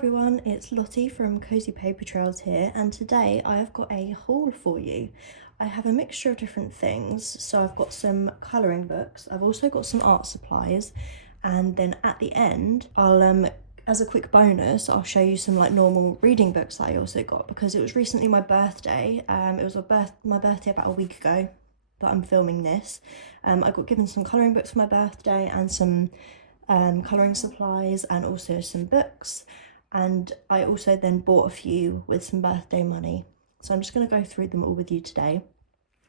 everyone, it's Lottie from Cozy Paper Trails here, and today I have got a haul for you. I have a mixture of different things, so I've got some colouring books, I've also got some art supplies, and then at the end I'll as a quick bonus, I'll show you some like normal reading books that I also got, because it was recently my birthday. It was my birthday about a week ago that I'm filming this. I got given some colouring books for my birthday and some colouring supplies and also some books, and I also then bought a few with some birthday money, so I'm just going to go through them all with you today.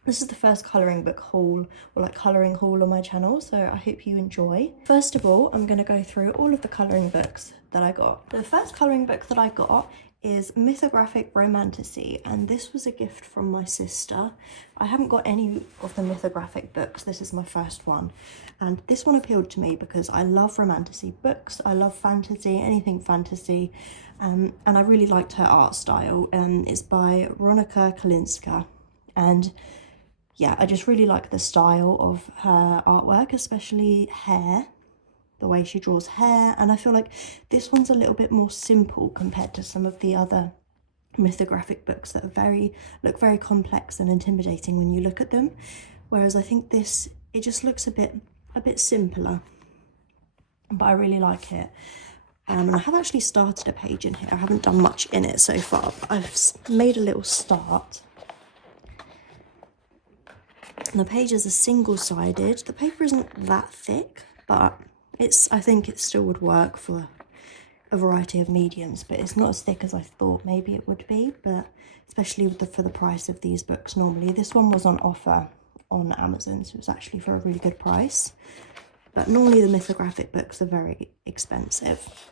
This is the first colouring book haul, or like colouring haul on my channel, so I hope you enjoy. First of all, I'm going to go through all of the colouring books that I got. The first colouring book that I got is Mythographic Romantasy, and this was a gift from my sister. I haven't got any of the mythographic books, this is my first one, and this one appealed to me because I love romantasy books, I love fantasy, anything fantasy, and I really liked her art style. It's by Ronika Kalinska, and yeah, I just really like the style of her artwork, especially hair, the way she draws hair, and I feel like this one's a little bit more simple compared to some of the other mythographic books that are look very complex and intimidating when you look at them, whereas I think this, it just looks a bit simpler, but I really like it. And I have actually started a page in here. I haven't done much in it so far, but I've made a little start. And the pages are single-sided. The paper isn't that thick, but I think it still would work for a variety of mediums, but it's not as thick as I thought maybe it would be, but especially for the price of these books normally. This one was on offer on Amazon, so it was actually for a really good price. But normally the mythographic books are very expensive.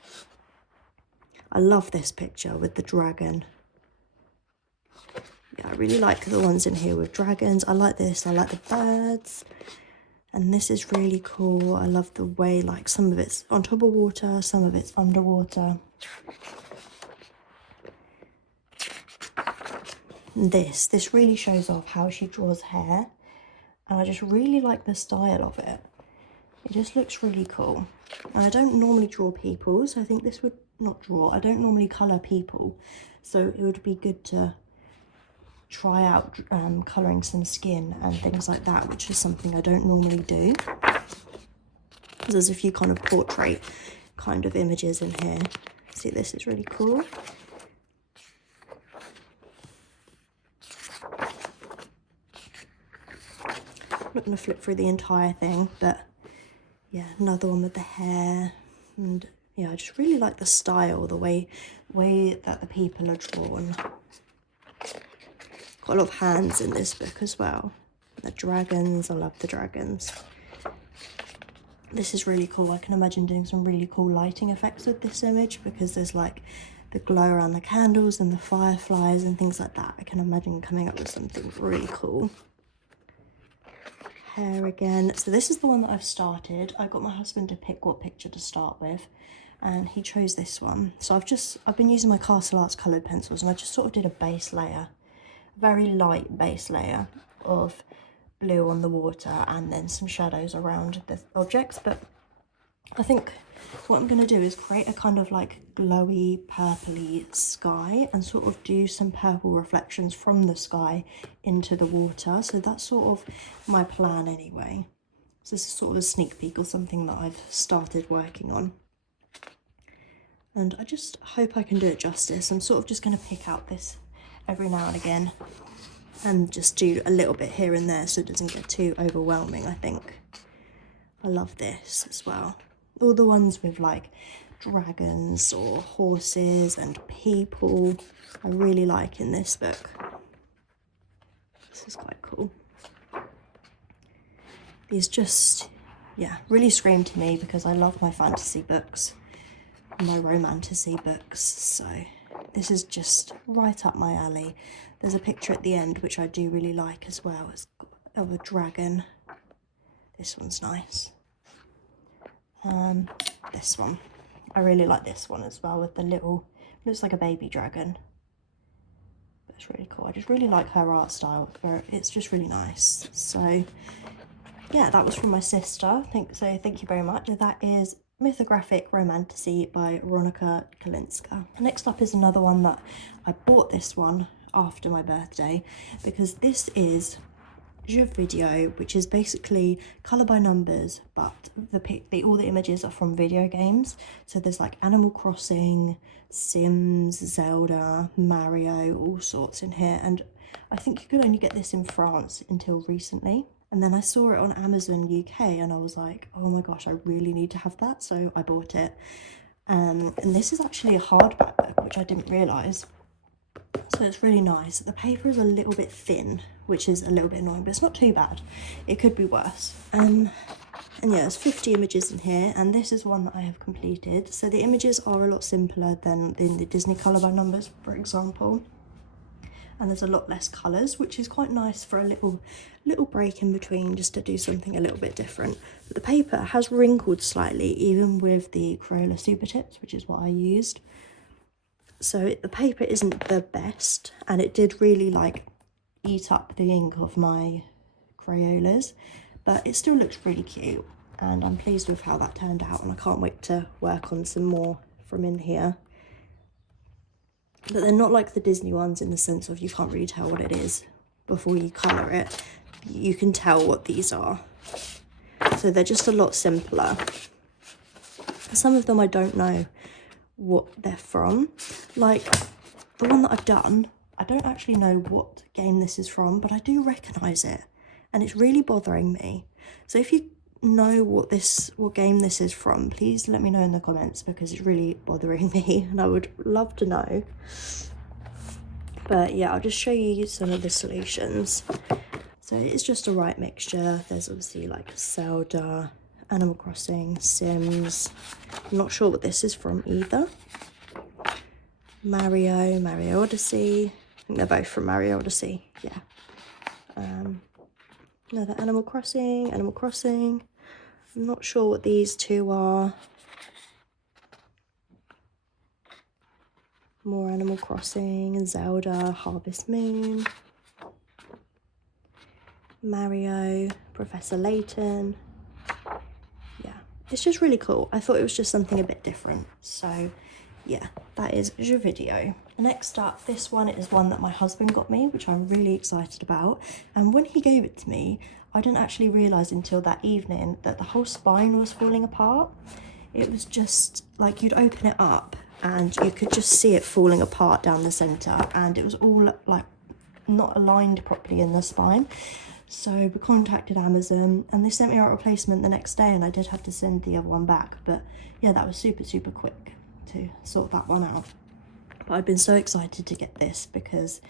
I love this picture with the dragon. Yeah, I really like the ones in here with dragons. I like this, I like the birds. And this is really cool. I love the way, like, some of it's on top of water, some of it's underwater. And this really shows off how she draws hair. And I just really like the style of it. It just looks really cool. And I don't normally draw people, so I think this would not draw. I don't normally colour people, so it would be good to try out colouring some skin and things like that, which is something I don't normally do. There's a few kind of portrait kind of images in here. See, this is really cool. I'm not going to flip through the entire thing, but yeah, another one with the hair. And yeah, I just really like the style, the way that the people are drawn. Got a lot of hands in this book as well. The dragons, I love the dragons. This is really cool. I can imagine doing some really cool lighting effects with this image, because there's like the glow around the candles and the fireflies and things like that. I can imagine coming up with something really cool. Hair again. So this is the one that I've started. I got my husband to pick what picture to start with, and he chose this one. So I've been using my Castle Arts coloured pencils, and I just sort of did a base layer. Very light base layer of blue on the water and then some shadows around the objects. But I think what I'm going to do is create a kind of like glowy purpley sky and sort of do some purple reflections from the sky into the water. So that's sort of my plan anyway. So this is sort of a sneak peek or something that I've started working on, and I just hope I can do it justice. I'm sort of just going to pick out this every now and again and just do a little bit here and there so it doesn't get too overwhelming, I think. I love this as well. All the ones with like dragons or horses and people, I really like in this book. This is quite cool. These just, yeah, really scream to me because I love my fantasy books, my romantasy books, so this is just right up my alley. There's a picture at the end which I do really like as well. It's of a dragon. This one's nice. This one. I really like this one as well with the little, looks like a baby dragon. It's really cool. I just really like her art style. It's just really nice. So yeah, that was from my sister. Thank you very much. That is Mythographic Romantasy by Ronica Kalinska. Next up is another one that I bought this one after my birthday because this is Jeux Video, which is basically colour by numbers, but all the images are from video games. So there's like Animal Crossing, Sims, Zelda, Mario, all sorts in here. And I think you could only get this in France until recently. And then I saw it on Amazon UK and I was like, oh my gosh, I really need to have that. So I bought it. And this is actually a hardback book, which I didn't realise. So it's really nice. The paper is a little bit thin, which is a little bit annoying, but it's not too bad. It could be worse. And yeah, there's 50 images in here, and this is one that I have completed. So the images are a lot simpler than in the Disney colour by numbers, for example. And there's a lot less colours, which is quite nice for a little break in between, just to do something a little bit different. But the paper has wrinkled slightly, even with the Crayola supertips, which is what I used. So the paper isn't the best, and it did really like eat up the ink of my Crayolas, but it still looks really cute, and I'm pleased with how that turned out, and I can't wait to work on some more from in here. But they're not like the Disney ones in the sense of you can't really tell what it is before you colour it. You can tell what these are. So they're just a lot simpler. Some of them I don't know what they're from. Like the one that I've done, I don't actually know what game this is from, but I do recognise it, and it's really bothering me. So if you know what game this is from, please let me know in the comments, because it's really bothering me and I would love to know. But yeah, I'll just show you some of the solutions. So it's just a right mixture. There's obviously like Zelda, Animal Crossing, Sims. I'm not sure what this is from either. Mario Odyssey. I think they're both from Mario Odyssey. Yeah. Another Animal Crossing. I'm not sure what these two are. More Animal Crossing, Zelda, Harvest Moon. Mario, Professor Layton. Yeah, it's just really cool. I thought it was just something a bit different. So yeah, that is Jeux Video. Next up, this one is one that my husband got me, which I'm really excited about. And when he gave it to me, I didn't actually realise until that evening that the whole spine was falling apart. It was just like you'd open it up and you could just see it falling apart down the centre, and it was all like not aligned properly in the spine. So we contacted Amazon and they sent me out a replacement the next day, and I did have to send the other one back. But yeah, that was super quick to sort that one out. But I've been so excited to get this because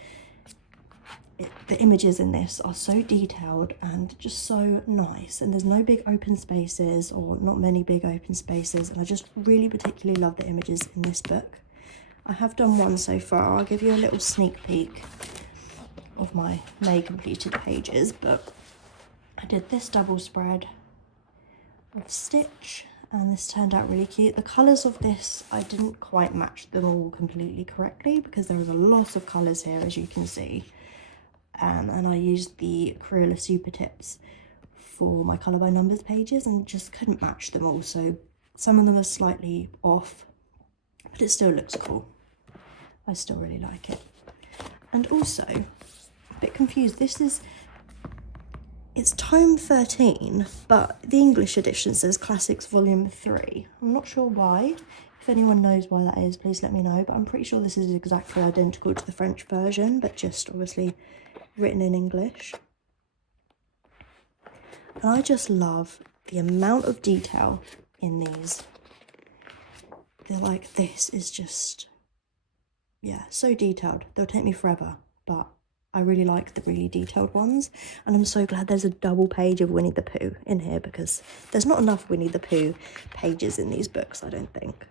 the images in this are so detailed and just so nice, and there's no big open spaces, or not many big open spaces, and I just really particularly love the images in this book. I have done one so far. I'll give you a little sneak peek of my May completed pages, but I did this double spread of Stitch, and this turned out really cute. The colours of this, I didn't quite match them all completely correctly because there was a lot of colours here, as you can see. And I used the Crayola supertips for my colour by numbers pages and just couldn't match them all. So some of them are slightly off, but it still looks cool. I still really like it. And also, a bit confused, it's tome 13, but the English edition says Classics Volume 3. I'm not sure why. If anyone knows why that is, please let me know. But I'm pretty sure this is exactly identical to the French version, but just obviously written in English. And I just love the amount of detail in these. They're like, this is just, yeah, so detailed. They'll take me forever, but I really like the really detailed ones. And I'm so glad there's a double page of Winnie the Pooh in here, because there's not enough Winnie the Pooh pages in these books, I don't think.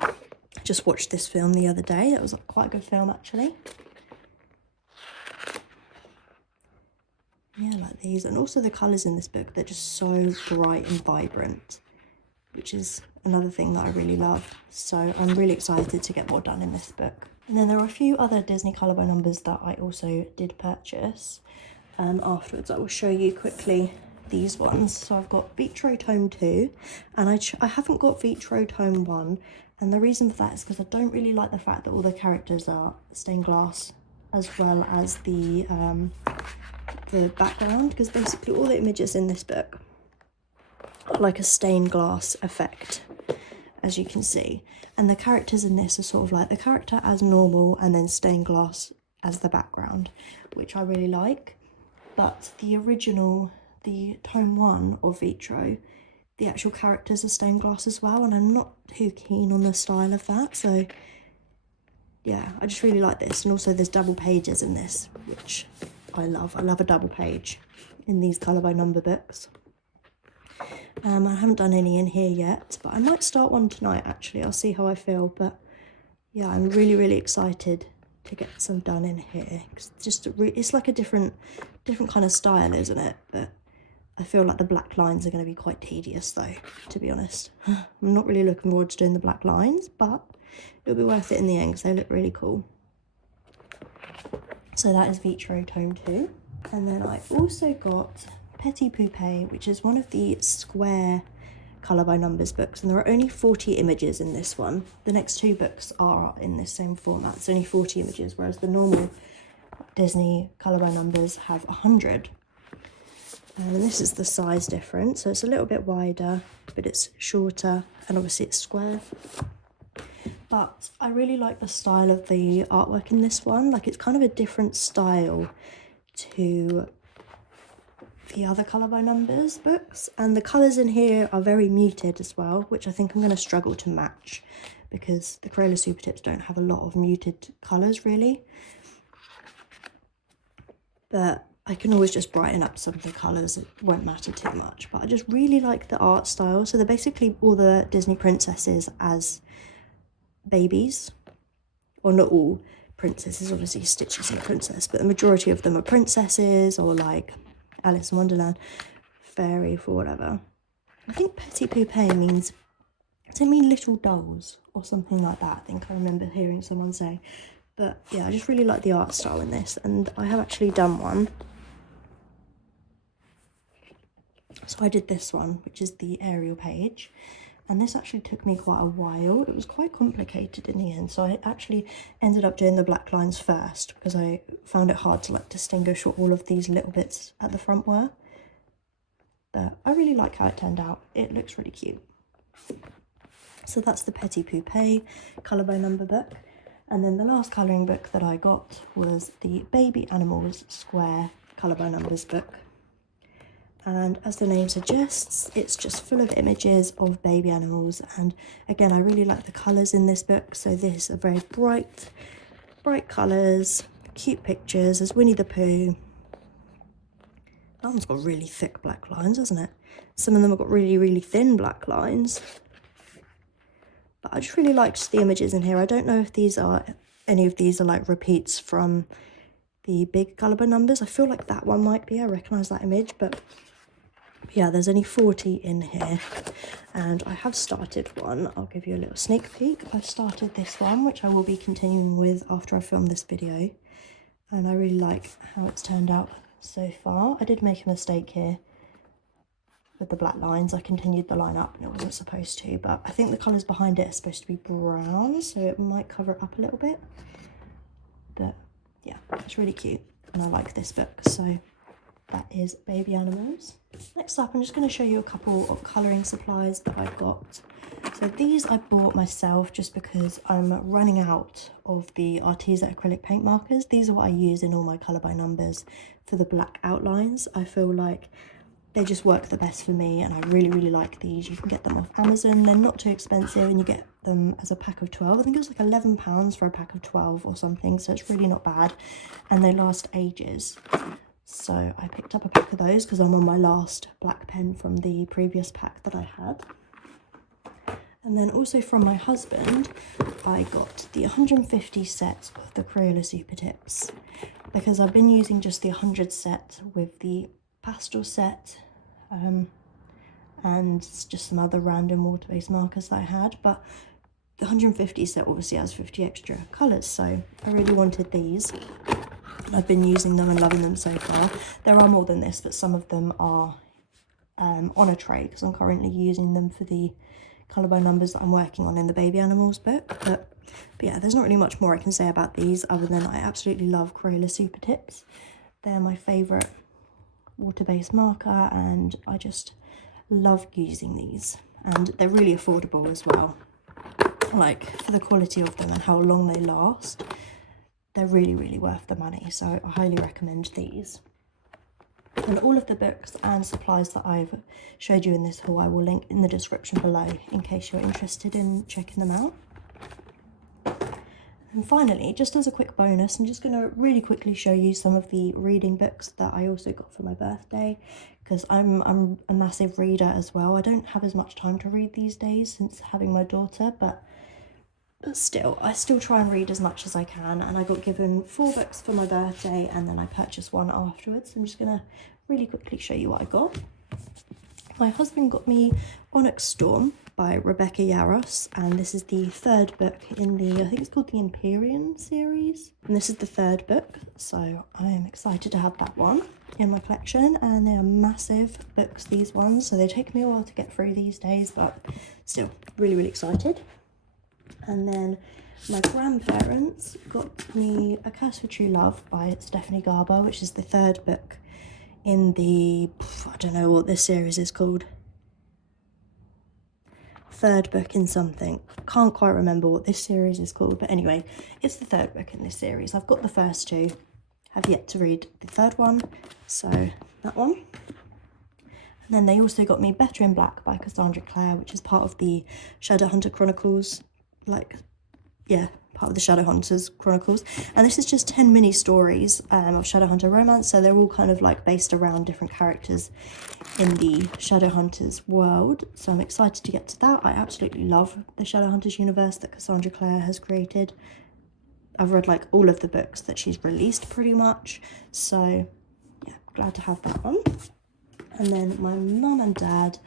I just watched this film the other day. It was quite a good film, actually. Yeah, like these. And also the colours in this book, they're just so bright and vibrant, which is another thing that I really love. So I'm really excited to get more done in this book. And then there are a few other Disney colour by numbers that I also did purchase afterwards. I will show you quickly these ones. So I've got Vitro Tome 2 and I haven't got Vitro Tome 1, and the reason for that is because I don't really like the fact that all the characters are stained glass as well as the background, because basically all the images in this book are like a stained glass effect, as you can see, and the characters in this are sort of like the character as normal and then stained glass as the background, which I really like. But the original, the Tome 1 of Vitro, the actual characters are stained glass as well, and I'm not too keen on the style of that. So yeah, I just really like this. And also there's double pages in this, which I love. I love a double page in these colour by number books. I haven't done any in here yet, but I might start one tonight actually. I'll see how I feel, but yeah, I'm really excited to get some done in here. It's like a different kind of style, isn't it? But I feel like the black lines are going to be quite tedious though, to be honest. I'm not really looking forward to doing the black lines, but it'll be worth it in the end because they look really cool. So that is Vitro Tome 2. And then I also got Petit Poupée, which is one of the square colour by numbers books, and there are only 40 images in this one. The next two books are in this same format. It's only 40 images, whereas the normal Disney colour by numbers have 100. And this is the size difference, so it's a little bit wider, but it's shorter, and obviously it's square. But I really like the style of the artwork in this one. Like, it's kind of a different style to the other colour by numbers books, and the colours in here are very muted as well, which I think I'm going to struggle to match because the Crayola Supertips don't have a lot of muted colours really. But I can always just brighten up some of the colours, it won't matter too much. But I just really like the art style. So they're basically all the Disney princesses as babies. Well, not all princesses, obviously Stitch isn't a princess, but the majority of them are princesses, or like Alice in Wonderland, fairy for whatever. I think Petit Poupée means, does it mean little dolls or something like that? I think I remember hearing someone say. But yeah, I just really like the art style in this, and I have actually done one. So I did this one, which is the Arial page, and this actually took me quite a while. It was quite complicated in the end, so I actually ended up doing the black lines first because I found it hard to like distinguish what all of these little bits at the front were. But I really like how it turned out. It looks really cute. So that's the Petit Poupée colour by number book. And then the last colouring book that I got was the Baby Animals Square colour by numbers book. And as the name suggests, it's just full of images of baby animals. And again, I really like the colours in this book. So this are very bright colours, cute pictures. There's Winnie the Pooh. That one's got really thick black lines, hasn't it? Some of them have got really thin black lines. But I just really liked the images in here. I don't know if any of these are like repeats from the big colour by numbers. I feel like that one might be. I recognise that image, but yeah, there's only 40 in here, and I have started one. I'll give you a little sneak peek. I've started this one, which I will be continuing with after I film this video, and I really like how it's turned out so far. I did make a mistake here with the black lines. I continued the line up and it wasn't supposed to, but I think the colours behind it are supposed to be brown, so it might cover it up a little bit. But yeah, it's really cute, and I like this book. So that is Baby Animals. Next up, I'm just going to show you a couple of colouring supplies that I got. So these I bought myself just because I'm running out of the Arteza acrylic paint markers. These are what I use in all my colour by numbers for the black outlines. I feel like they just work the best for me, and I really like these. You can get them off Amazon. They're not too expensive, and you get them as a pack of 12. I think it was like £11 for a pack of 12 or something, so it's really not bad, and they last ages. So I picked up a pack of those because I'm on my last black pen from the previous pack that I had. And then also from my husband, I got the 150 set of the Crayola Supertips, because I've been using just the 100 set with the pastel set and just some other random water-based markers that I had. But the 150 set obviously has 50 extra colours, so I really wanted these. I've been using them and loving them so far. There are more than this, but some of them are on a tray because I'm currently using them for the colour numbers that I'm working on in the baby animals book. But yeah, there's not really much more I can say about these other than I absolutely love Crayola Supertips. They're my favourite water-based marker and I just love using these, and they're really affordable as well. Like, for the quality of them and how long they last, they're really worth the money, so I highly recommend these. And all of the books and supplies that I've showed you in this haul I will link in the description below in case you're interested in checking them out. And finally, just as a quick bonus, I'm just going to really quickly show you some of the reading books that I also got for my birthday, because I'm a massive reader as well. I don't have as much time to read these days since having my daughter, but still, I still try and read as much as I can, and I got given 4 books for my birthday and then I purchased one afterwards. I'm just going to really quickly show you what I got. My husband got me Onyx Storm by Rebecca Yarros, and this is the 3rd book in the, I think it's called the Empyrean series, and this is the 3rd book, so I am excited to have that one in my collection. And they are massive books, these ones, so they take me a while to get through these days, but still really excited. And then my grandparents got me A Curse for True Love by Stephanie Garber, which is the 3rd book in the, I don't know what this series is called. 3rd book in something. Can't quite remember what this series is called, but anyway, it's the 3rd book in this series. I've got the first 2, have yet to read the 3rd one, so that one. And then they also got me Better in Black by Cassandra Clare, which is part of the Shadowhunter Chronicles, part of the Shadowhunters Chronicles. And this is just 10 mini stories of Shadowhunter romance, so they're all kind of like based around different characters in the Shadowhunters world. So I'm excited to get to that. I absolutely love the Shadowhunters universe that Cassandra Clare has created. I've read like all of the books that she's released pretty much, so yeah, glad to have that one. And then my mum and dad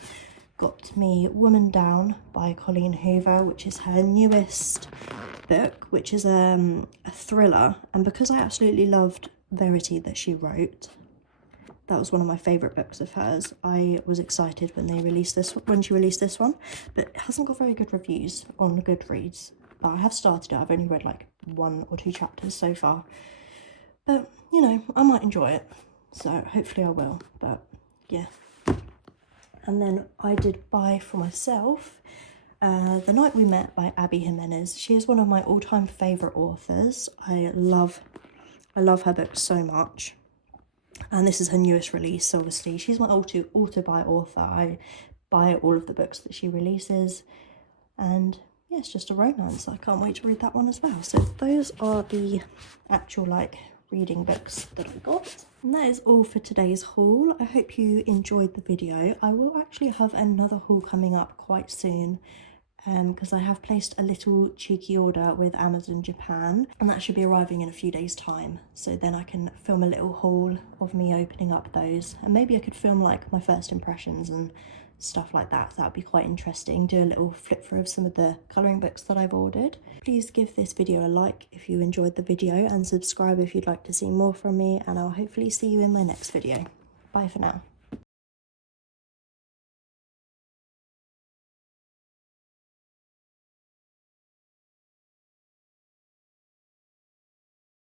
got me Woman Down by Colleen Hoover, which is her newest book, which is a thriller. And because I absolutely loved Verity that she wrote, that was one of my favourite books of hers. I was excited when she released this one, but it hasn't got very good reviews on Goodreads. But I have started it. I've only read like 1 or 2 chapters so far, but you know, I might enjoy it, so hopefully I will. But yeah. And then I did buy for myself The Night We Met by Abby Jimenez. She is one of my all-time favourite authors. I love her books so much. And this is her newest release, obviously. She's my auto-buy author. I buy all of the books that she releases. And yeah, it's just a romance. I can't wait to read that one as well. So those are the actual reading books that I got. And that is all for today's haul. I hope you enjoyed the video. I will actually have another haul coming up quite soon, because I have placed a little cheeky order with Amazon Japan, and that should be arriving in a few days time. So then I can film a little haul of me opening up those, and maybe I could film like my first impressions and stuff like that. That would be quite interesting. Do a little flip through of some of the colouring books that I've ordered. Please give this video a like if you enjoyed the video, and subscribe if you'd like to see more from me, and I'll hopefully see you in my next video. Bye for now.